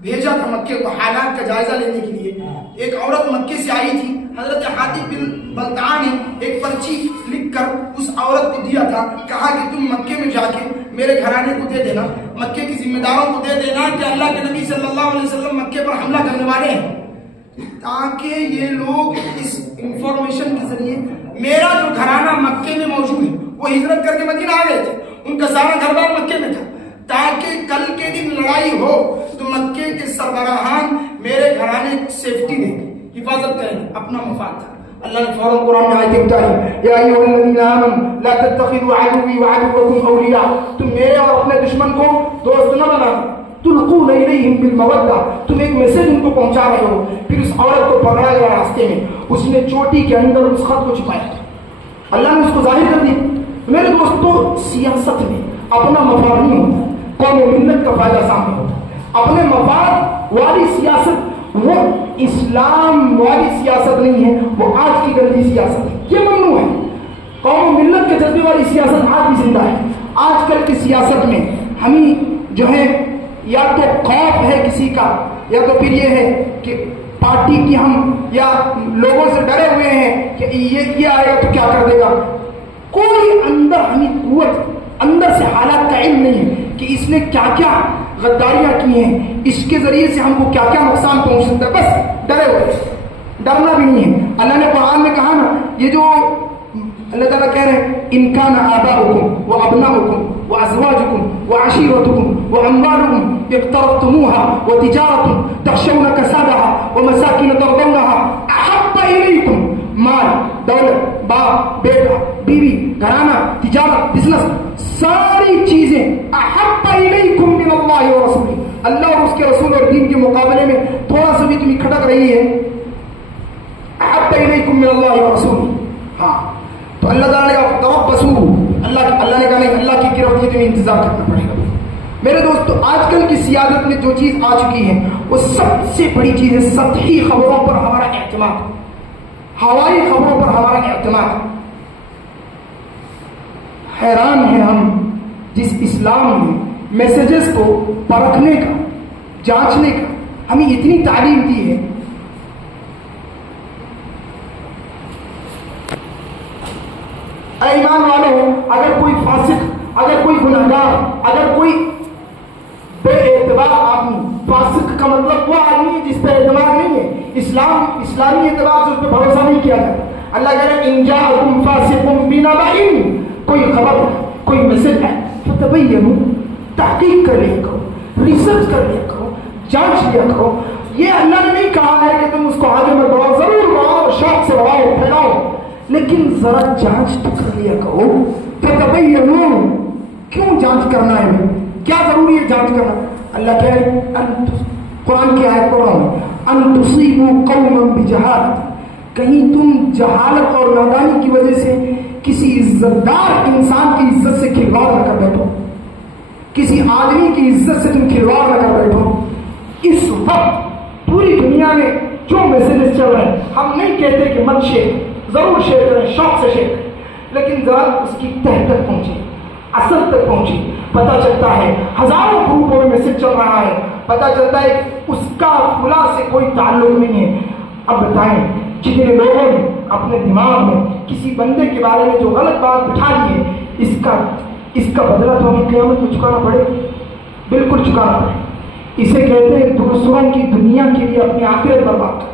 بھیجا تھا مکے کو حالات کا جائزہ لینے کے لیے، ایک عورت مکے سے آئی تھی. حضرت حاتب بن بلتعہ نے ایک پرچی لکھ کر اس عورت کو دیا تھا، کہا کہ تم مکے میں جا کے میرے گھرانے کو دے دینا، مکے کی ذمہ داروں کو دے دینا کہ اللہ کے نبی صلی اللہ علیہ وسلم مکے پر حملہ کرنے والے ہیں، تاکہ یہ لوگ اس انفارمیشن کے ذریعے میرا جو گھرانہ مکے میں موجود ہے، وہ ہجرت کر کے مدینہ آ گئے تھے، ان کا سارا گھر بار مکے میں تھا، تاکہ کل کے دن لڑائی ہو تو مکے کے سربراہان میرے گھرانے سیفٹی دیں، حفاظت کریں، اپنا مفاد تھا. اللہ نے فوراً قرآن میں آیت اتاری، یا ایھا الذین آمنوا لا تتخذوا عدوی وعدوکم اولیاء، تم میرے اور اپنے دشمن کو دوست نہ بنانا. تلقون الیہم بالمودہ، تم ایک میسج ان کو پہنچا رہے ہو. پھر اس عورت کو پکڑا گیا راستے میں، اس نے چوٹی کے اندر اس خط کو چھپایا، اللہ نے اس کو ظاہر کر دی. میرے دوستو، سیاست میں اپنا مفاد نہیں ہوتا، قوم و ملت کا فائدہ سامنے ہوتا ہے. اپنے مفاد والی سیاست وہ اسلام والی سیاست نہیں ہے، وہ آج کی گندی سیاست ہے، یہ ممنوع ہے. قوم و ملت کے جذبے والی سیاست آج بھی زندہ ہے. آج کل کی سیاست میں ہمیں جو ہے یا تو خوف ہے کسی کا، یا تو پھر یہ ہے کہ پارٹی کی ہم یا لوگوں سے ڈرے ہوئے ہیں کہ یہ آئے گا تو کیا کر دے گا. کوئی اندر ہمیں قوت، اندر سے حالات کا علم نہیں ہے کہ اس نے کیا کیا غداریاں کی ہیں، اس کے ذریعے سے ہم کو کیا کیا نقصان پہنچ سکتا ہے. بس ڈرے ہوئے، ڈرنا بھی نہیں ہے. اللہ نے قرآن میں کہا نا، یہ جو اللہ تعالیٰ کہہ رہے ہیں، ان کان آباؤکم وابناؤکم وازواجکم وعشیرتکم واموالکم اقترفتموها وتجارة تخشون کسادها ومساکن ترضونها احب الیکم، مال، دولت، باپ، بیٹا، بیوی، گھرانہ، تجارت، بزنس، ساری چیزیں احب الیکم من اللہ ورسولہ، اللہ اور اس کے رسول اور دین کے مقابلے میں تھوڑا سا بھی تمہیں کھٹک رہی ہے، احب الیکم من اللہ ورسولہ. ہاں تو اللہ تعالیٰ نے کہا تربصوا، اللہ نے کہا نہیں، اللہ کی گرفت میں تمہیں انتظار کرنا پڑے گا. میرے دوستو، آج کل کی سیاست میں جو چیز آ چکی ہے وہ سب سے بڑی چیز ہے سطحی خبروں پر ہمارا اعتماد، ہوائی خبروں پر ہمارا اعتماد. حیران ہیں ہم جس اسلام نے میسیجز کو پرکھنے کا، جانچنے کا ہمیں اتنی تعلیم دی ہے. اے ایمان والوں، اگر کوئی فاسق، اگر کوئی گنہگار، اگر کوئی بے اعتبار آدمی، فاسق کا مطلب وہ آدمی جس پہ اعتماد نہیں ہے، اسلامی اعتبار سے اس پہ بھروسہ نہیں کیا جاتا. اللہ کہہ رہے ان جاءکم فاسق بنبأ، کوئی خبر ہے، کوئی میسج ہے، فتبینوا، تحقیق کر لیا کرو، ریسرچ کر لیا کرو، جانچ لیا کرو. یہ اللہ نے نہیں کہا ہے کہ تم اس کو آگے میں بڑھاؤ، ضرور بڑھاؤ، شوق سے بڑھاؤ، پھیلاؤ، لیکن ذرا جانچ تو کر لیا کرو. فتبینوا، کیوں جانچ کرنا ہے؟ کیا ضروری ہے جانچ کرنا؟ اللہ کہہ رہے قرآن کی آیت پڑھو، ان تصیبوا قوما بجہالۃ، کہیں تم جہالت اور نادانی کی وجہ سے کسی عزت دار انسان کی عزت سے کھلواڑ نہ کر بیٹھو، کسی آدمی کی عزت سے تم کھلواڑ نہ کر بیٹھو. اس وقت پوری دنیا میں جو میسیجز چل رہے ہیں، ہم نہیں کہتے کہ مت شیئر، ضرور شیئر کریں، شوق سے شیئر کریں، لیکن ذرا اس کی تہ تک پہنچے، اصل تک پہنچے. پتہ چلتا ہے ہزاروں گروپوں میں میسج چل رہا ہے، پتہ چلتا ہے اس کا فلاں سے کوئی تعلق نہیں ہے. اب بتائیں جتنے لوگوں نے اپنے دماغ میں کسی بندے کے بارے میں جو غلط بات بٹھا لی ہے، اس کا بدلہ تو ہمیں قیامت میں چکانا پڑے، بالکل چکانا پڑے. اسے کہتے ہیں دوسروں کی دنیا کے لیے اپنی آخرت برباد کر.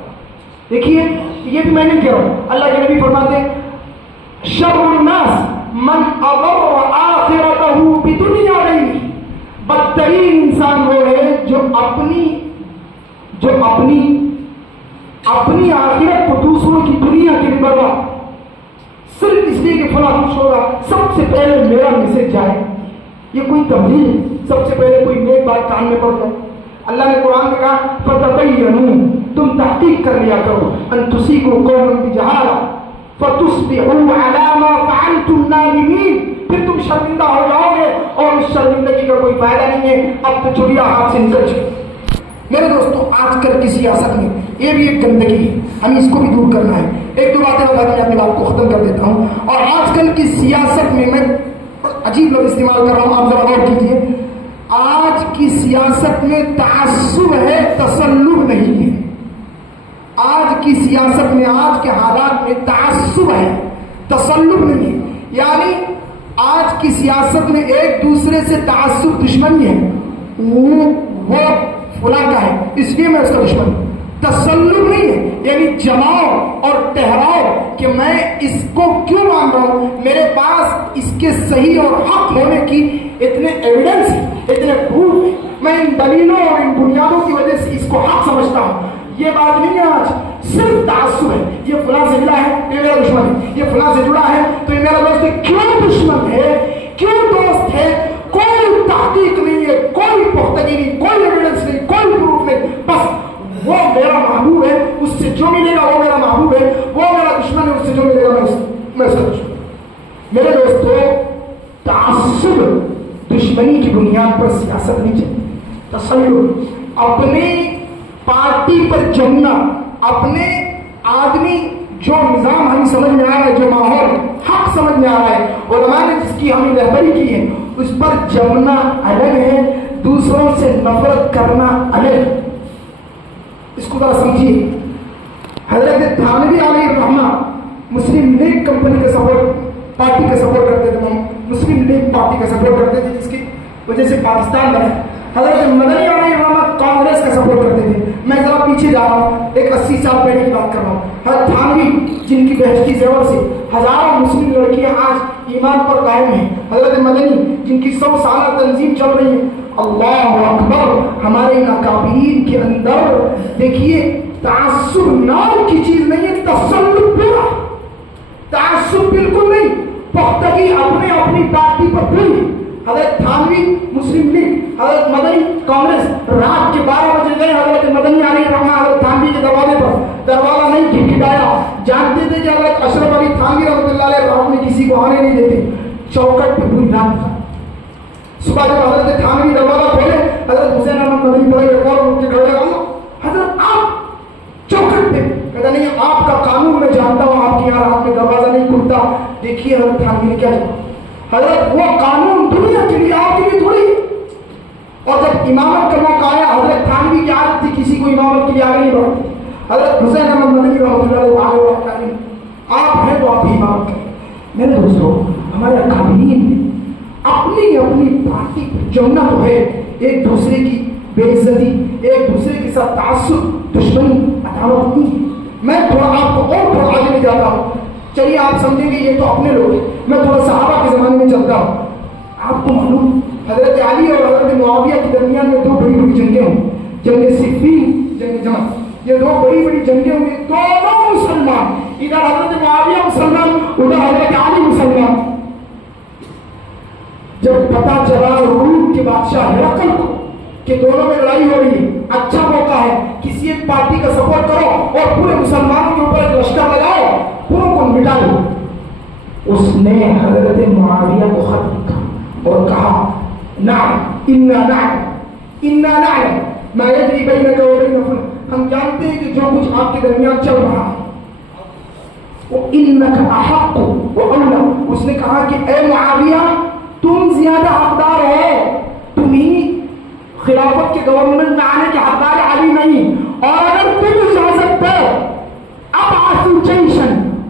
دیکھیے یہ بھی میں نہیں کہہ رہا ہوں، اللہ کے نبی فرماتے ہیں شر الناس من اضر آخرتہ بدنیا غیرہ، بدترین انسان وہ ہے جو اپنی آخرت کو دوسروں کی دنیا کے لیے برباد، صرف اس لیے کہ فلاں خوش ہوگا، سب سے پہلے میرا میسج جائے. یہ کوئی تبدیل ہے؟ سب سے پہلے کوئی نیک بات کان میں پڑ جائے. اللہ نے قرآن میں کہا فتبینوا، تم تحقیق کر لیا کرو، ان تصیبوا قوما بجہالۃ فتصبحوا علی ما فعلتم نادمین، پھر تم شرمندہ ہو جاؤ گے اور اس شرمندگی کا کوئی فائدہ نہیں ہے. اب تو چڑیا ہاتھ سے نکل چکی. میرے دوستوں آج کل کی سیاست میں یہ بھی ایک گندگی ہے، ہمیں اس کو بھی دور کرنا ہے. ایک دو باتیں بتا کے اپنی بات کو ختم کر دیتا ہوں. اور آج کل کی سیاست میں عجیب لفظ استعمال کر رہا ہوں، آپ ذرا غور کیجیے. آج کی سیاست میں تعصب ہے، تسلط نہیں ہے. آج کی سیاست میں، آج کے حالات میں تعصب ہے، تسلط نہیں ہے. یعنی آج کی سیاست میں ایک دوسرے سے تعصب دشمنی ہے. وہ فلاں کا ہے اس لیے میں اس کا دشمن ہوں. تسلط نہیں ہے، یعنی جماؤ اور ٹہراؤ کہ میں اس کو کیوں مان رہا ہوں، میرے پاس اس کے صحیح اور حق ہونے کی اتنے ایویڈنس ہے، اتنے پروف ہے، میں ان دلیلوں اور ان بنیادوں کی وجہ سے اس کو حق سمجھتا ہوں. یہ بات نہیں ہے. آج صرف تعصب ہے، یہ فلاں سے ملا ہے یہ میرا دشمن ہے، یہ فلاں سے جڑا ہے تو یہ میرا دوست ہے. کیوں دشمن ہے، کیوں دوست ہے؟ کوئی تحقیق نہیں ہے، کوئی پختگی نہیں، کوئی ایویڈنس نہیں، کوئی پروف نہیں. بس وہ میرا محبوب ہے، اس سے جو ملے گا وہ میرا محبوب ہے، وہ میرا دشمن ہے، اس سے جو ملے گا میں اس کا دشمن. میرے دوستو تعصب دشمنی کی بنیاد پر سیاست نہیں چلتی. تسلط، اپنی پارٹی پر جمنا، اپنے آدمی جو نظام ہمیں سمجھ میں آ رہا ہے، جو ماحول حق سمجھ میں آ رہا ہے، علماء نے جس کی ہمیں رہبری کی ہے، اس پر جمنا الگ ہے، دوسروں سے نفرت کرنا الگ. اس کو ذرا سمجھیے. حضرت تھانوی علیہ الرحمہ مسلم لیگ کمپنی کا سپورٹ، پارٹی کا سپورٹ کرتے تھے، مسلم لیگ پارٹی کا سپورٹ کرتے تھے جس کی وجہ سے پاکستان بنا. حضرت مدنی علیہ الرحمہ کانگریس کا سپورٹ کرتے تھے. میں ذرا پیچھے جا رہا ہوں، ایک 80 سال پہلے کی بات کر رہا ہوں. حضرت تھانوی جن کی بہشتی زیور سے ہزاروں مسلم لڑکیاں آج ایمان پر قائم ہیں. حضرت مدنی جن کی 100 سالہ تنظیم چل رہی ہے. اللہ اکبر. ہمارے اکابرین کے اندر دیکھیے تعصب نام کی چیز نہیں ہے، تسلط پورا. تعصب بالکل نہیں، پختگی اپنی پارٹی پر پوری. حضرت تھانوی مسلم لیگ، حضرت مدنی کانگریس. رات کے 12 بجے گئے حضرت مدنی علیہ الرحمہ حضرت تھانوی کے دروازے پر، دروازہ نہیں کھٹکھٹایا. جانتے تھے کہ حضرت اشرف علی تھانوی رحمۃ اللہ علیہ رات میں کسی کو آنے نہیں دیتے. چوکٹ پہ پوری رات تھا. صبح جب حضرت تھانوی دروازہ کھولے، حضرت حسین احمد مدنی پڑے اور ان کے گھر لگا، حضرت آپ چوکٹ پہ. کہتا نہیں آپ کا قانون میں جانتا ہوں، آپ کے یہاں رات میں دروازہ نہیں کھلتا. دیکھیے حضرت تھانوی نے کیا جواب. حضرت وہ قانون دنیا کے لیے، آپ کے لیے تھوڑی. اور جب امامت کا موقع آیا، حضرت تھانوی کی عادت تھی کسی کو امامت کے لیے آگے نہیں بڑھتی. حضرت حسین احمد مدنی رحمۃ اللہ علیہ آپ ہیں تو آپ ہی امامت کریں. میرے دوستوں ہمارے اکابرین نے اپنی پارٹی پر جمنا تو ہے، ایک دوسرے کی بے عزتی، ایک دوسرے کے ساتھ تعصب، دشمنی دعوت نہیں. میں تھوڑا آپ کو اور تھوڑا آگے لے جاتا ہوں. چلیے آپ سمجھیں گے یہ تو اپنے لوگ ہیں. میں تھوڑا صحابہ کے زمانے میں چلتا ہوں. آپ کو معلوم حضرت علی اور حضرت معاویہ کے درمیان میں دو بڑی بڑی جنگیں ہوئی. جنگ صفین, جنگ جمل. یہ دو بڑی بڑی جنگیں ہوئی. دونوں مسلمان, ادھر حضرت معاویہ مسلمان, ادھر حضرت علی مسلمان. جب پتا چلا روم کے بادشاہ ہرقل کو کہ دونوں میں لڑائی ہو رہی ہے, اچھا موقع ہے کسی ایک پارٹی کا سپورٹ کرو اور پورے مسلمانوں کے اوپر ایک لشکر لگاؤ, پوروں کو مٹا دو. اس نے حضرت معاویہ کو خط لکھا اور کہا نعم انا نعلم ما یجری بینک و بین فلان, ہم جانتے ہیں کہ جو کچھ آپ کے درمیان چل رہا ہے. وَإِنَّكَ أَحَقُّ وَأَوْلَى, اس نے کہا کہ اے معاویہ تم زیادہ حقدار ہو, تم ہی خلافت کے گورنمنٹ میں آنے کے حقدار, علی نہیں. اور اگر تم اجازت دو ابعث جیشا,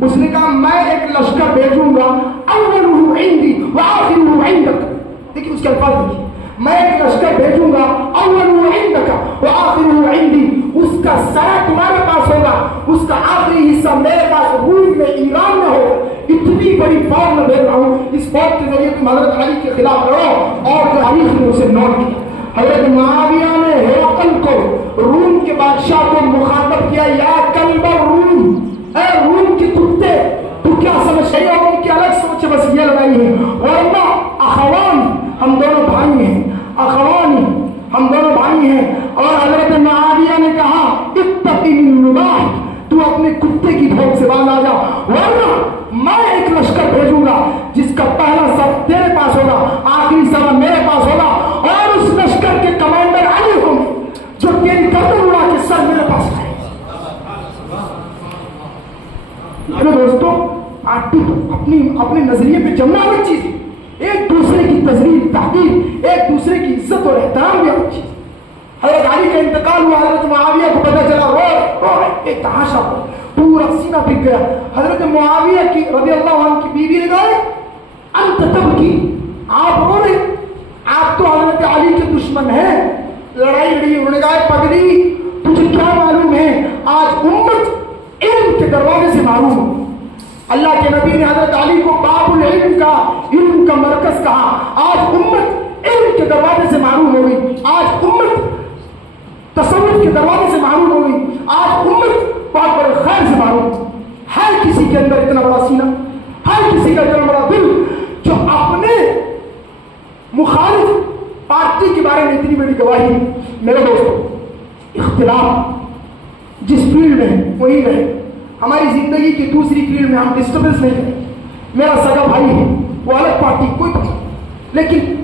اس نے کہا میں ایک لشکر بھیجوں گا, اولہ عندی وآخرہ عندک. دیکھیں اس کے الفاظ دیکھیں, میں ایک لشکر بھیجوں گا, اولہ عندک وآخرہ عندی, اس کا سر تمہارے پاس ہوگا, اس کا آخری حصہ میرے پاس روم میں, ایران میں ہوگا. اتنی بڑی فوج میں بھیج رہا ہوں, اس فوج کے ذریعے تم حضرت علی کے خلاف لڑو. اور تاریخ نے اسے نوٹ کیا. حضرت معاویہ نے ہرقل کو, روم کے بادشاہ کو مخاطب کیا, یا کلب الروم, اے روم کے کتے, تو کیا سمجھ رہے ہو ان کی الگ سوچ, بس یہ لڑائی ہے. ورنہ اخوان, ہم دونوں بھائی ہیں, اخوانی ہم دونوں بھائی ہیں. اور حضرت معاویہ نے کہا اتقی من نباح, تو اپنے کتے کی بھوک سے باز آ جا, ورنہ میں ایک لشکر بھیجوں گا جس کا پہلا سر تیرے پاس ہوگا, آخری سر میرے پاس ہوگا, اور اس لشکر کے کمانڈر علی ہوں گے جو تیری گردن اڑا کے سر میرے پاس آئے. میرے دوستوں, اپنے نظریے پہ جمنا الگ چیز ہے, ایک دوسرے کی تذلیل تحقیر, ایک دوسرے کی عزت اور احترام بھی الگ چیز. حضرت علی کا انتقال ہوا, حضرت معاویہ کو پتہ چلا, ایک تحاشا ہوا, پورا سینہ پھٹ گیا. حضرت معاویہ کی رضی اللہ عنہ کی بیوی نے کہا انت تبکی, آپ رو رہے, آپ تو حضرت علی کے دشمن ہیں, لڑائی لڑی. انہوں نے کہا پگلی تجھے کیا معلوم ہے, آج امت علم کے دروازے سے معلوم ہو. اللہ کے نبی نے حضرت علی کو باب العلم کا, علم کا مرکز کہا. آج امت علم کے دروازے سے معلوم ہو گئی, آج امت تصوف کے دروازے سے معلوم ہو گئی, آج امت بہت بڑے خیر سے معلوم. ہر کسی کے اندر اتنا بڑا سینہ, ہر کسی کا اتنا بڑا دل, جو اپنے مخالف پارٹی کے بارے میں اتنی بڑی گواہی. میرے دوستوں, اختلاف جس فیلڈ میں ہے وہی رہے. ہماری زندگی کی دوسری فیلڈ میں ہم ڈسٹربنس نہیں کریں. میرا سگا بھائی ہے, وہ الگ پارٹی, کوئی پتہ, لیکن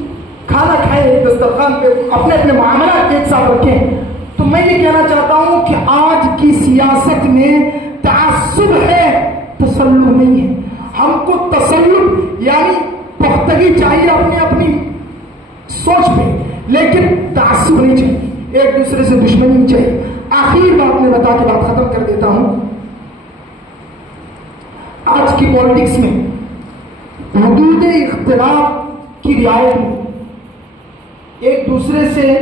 کھانا کھائیں دسترخوان پہ, اپنے اپنے معاملات ایک ساتھ رکھیں. تو میں یہ کہنا چاہتا ہوں کہ آج کی سیاست میں تعصب ہے, تسلط نہیں ہے. ہم کو تسلط یعنی پختگی چاہیے اپنی سوچ پہ, لیکن تعصب نہیں چاہیے, ایک دوسرے سے دشمنی نہیں چاہیے. آخر بات میں بتا کے بات ختم کر دیتا ہوں. آج کی پالیٹکس میں حدود اختلاف کی رعایت میں ایک دوسرے سے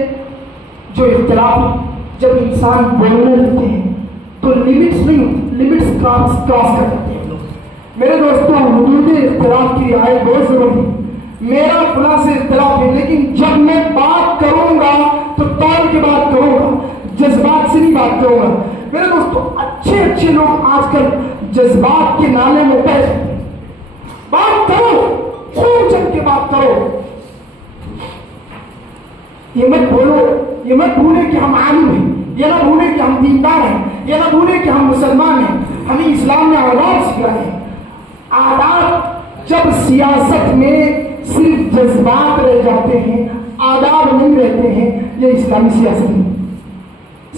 جو اختلاف, جب انسان بولنے لگتے ہیں تو لمٹس نہیں ہوتی, لمٹس کراس کر جاتے ہیں. میرے دوستوں, حدود اختلاف کی رعایت بہت ضروری ہے. میرا فلاں سے اختلاف ہے, لیکن جب میں بات کروں گا تو طور کی بات کروں گا, جذبات سے نہیں بات کروں گا. میرے دوستوں, اچھے لوگ آج کل جذبات کے نالے میں بہ جاتے ہیں. بات کرو, خون چل کے بات کرو. یہ مت بھولے کہ ہم عالم ہیں, یہ نہ بھولے کہ ہم دیندار ہیں, یہ نہ بھولے کہ ہم مسلمان ہیں. ہمیں اسلام نے آداب سکھائے ہیں. آداب جب سیاست میں صرف جذبات رہ جاتے ہیں, آداب نہیں رہتے ہیں, یہ اسلامی سیاست نہیں.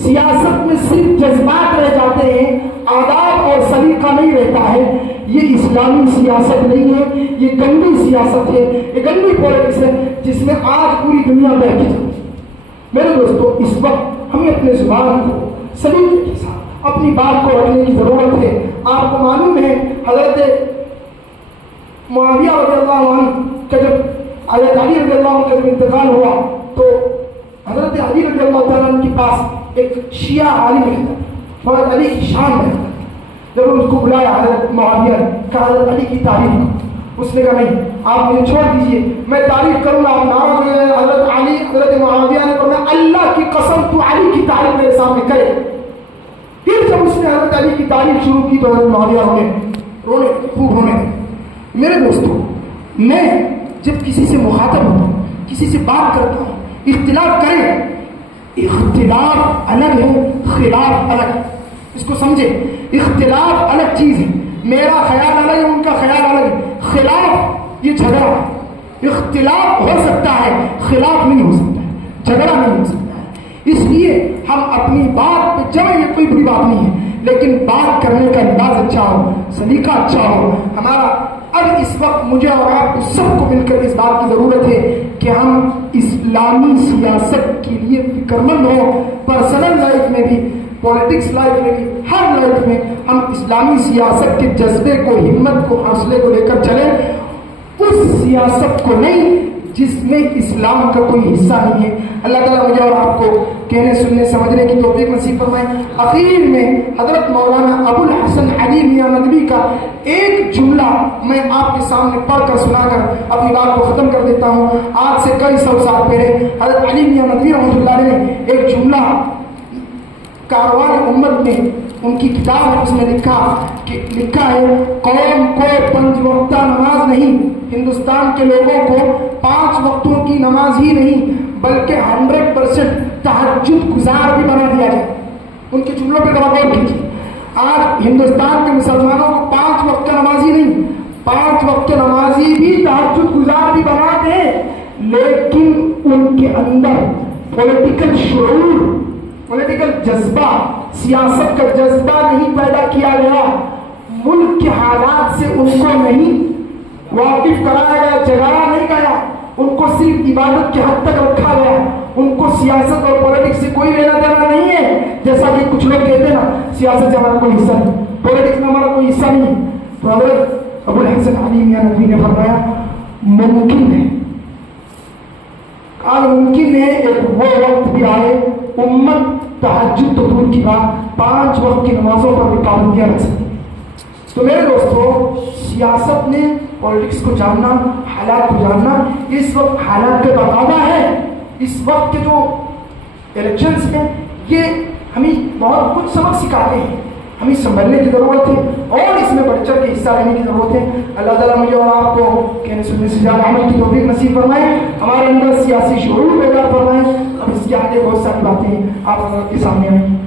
سیاست میں صرف جذبات رہ جاتے ہیں, آداب اور سلیقہ نہیں رہتا ہے, یہ اسلامی سیاست نہیں ہے, یہ گندی سیاست ہے, یہ گندی پالیٹکس ہے جس میں آج پوری دنیا بہتی جاتی ہے. میرے دوستو, اس وقت ہمیں اپنے زبان کو سلیقے کے ساتھ اپنی بات کو رکھنے کی ضرورت ہے. آپ کو معلوم ہے حضرت معاویہ رضی اللہ عنہ کا جب حضرت علی رضی اللہ عنہ کا جب انتقال ہوا تو حضرت علی رضی اللہ تعالیٰ عنہ کے پاس ایک شیعہ عالم رہتا, حضرت علی کی شان ہے. جب اس کو بلایا حضرت معاویہ کہ حضرت علی کی تعریف کرو، اس نے کہا نہیں آپ مجھے چھوڑ دیجئے، میں تعریف کروں گا. آپ ناراض ہوئے. حضرت علی حضرت معاویہ نے فرمایا اللہ کی قسم تو علی کی تعریف میرے سامنے کرے. پھر جب اس نے حضرت علی کی تعریف شروع کی تو حضرت معاویہ رونے خوب رونے. میرے دوستوں، میں جب کسی سے مخاطب ہوتا ہوں، کسی سے بات کرتا ہوں، اختلاف کریں، اختلاف الگ ہے، خلاف الگ. اس کو سمجھے، اختلاف الگ چیز ہے، میرا خیال الگ ہے، ان کا خیال الگ ہے. خلاف یہ جھگڑا ہے. اختلاف ہو سکتا ہے، خلاف نہیں ہو سکتا ہے، جھگڑا نہیں ہو سکتا ہے. اس لیے ہم اپنی بات پہ جمع، یہ کوئی بری بات نہیں ہے، لیکن بات کرنے کا انداز اچھا ہو، سلیقہ اچھا ہو. ہمارا اب اس وقت مجھے اور آپ کو سب کو مل کر اس بات کی ضرورت ہے کہ ہم اسلامی سیاست کے لیے فکر مند ہوں. پرسنل لائف میں بھی، پولیٹکس لائف میں بھی، ہر لائف میں ہم اسلامی سیاست کے جذبے کو، ہمت کو، حوصلے کو لے کر چلیں. اس سیاست کو نہیں جس میں اسلام کا کوئی حصہ نہیں ہے. اللہ تعالیٰ مجھے اور آپ کو کہنے سننے سمجھنے کی توفیق نصیب فرمائے. آخر میں حضرت مولانا ابو الحسن علی میاں ندوی کا ایک جملہ میں آپ کے سامنے پڑھ کر سنا کر اپنی بات کو ختم کر دیتا ہوں. آج سے کئی سو سال پہلے حضرت علی میاں ندوی رحمۃ اللہ علیہ نے ایک جملہ کاروان امت میں، ان کی کتاب ہے، اس میں لکھا ہے قوم کو 5 وقتہ نماز نہیں، ہندوستان کے لوگوں کو 5 وقتوں کی نماز ہی نہیں بلکہ 100% تہجد گزار بھی بنا دیا جائے. ان کے جملوں پہ غور کیجیے. آج ہندوستان کے مسلمانوں کو 5 وقت کا نمازی نہیں، 5 وقت نمازی بھی تہجد گزار بھی بنا دیں، لیکن ان کے اندر پولیٹیکل شعور، پولیٹیکل جذبہ، سیاست کا جذبہ نہیں پیدا کیا گیا. ملک کے حالات سے ان کو نہیں واقف کرایا گیا، جگایا نہیں گیا. ان کو صرف عبادت کے حد تک رکھا گیا. ان کو سیاست اور پولیٹکس سے کوئی لینا دینا نہیں ہے. جیسا کہ کچھ لوگ کہتے ہیں نا سیاست سے ہمارا کوئی حصہ نہیں، پولیٹکس میں ہمارا کوئی حصہ نہیں. تو حضرت ابو الحسن علی میاں ندوی نے فرمایا ممکن ہے، آج ممکن ہے ایک وہ وقت بھی آئے امت تہجد تو دور کی بات 5 وقت کی نمازوں پر بھی پابندیاں رکھ سکتی. تو میرے دوستوں، سیاست میں پولیٹکس کو جاننا، حالات کو جاننا، اس وقت حالات کا تقاضا ہے. اس وقت کے جو الیکشنز ہیں یہ ہمیں بہت کچھ سبق سکھاتے ہیں. ہمیں سنبھلنے کی ضرورت ہے اور اس میں بڑھ چڑھ کے حصہ لینے کی ضرورت ہے. اللہ تعالیٰ مجھے اور آپ کو کہنے سننے سے زیادہ عمل کی توفیق نصیب فرمائے، ہمارے اندر سیاسی شعور پیدا فرمائے. اب اس کے آگے بہت ساری باتیں آپ کے سامنے آئیں.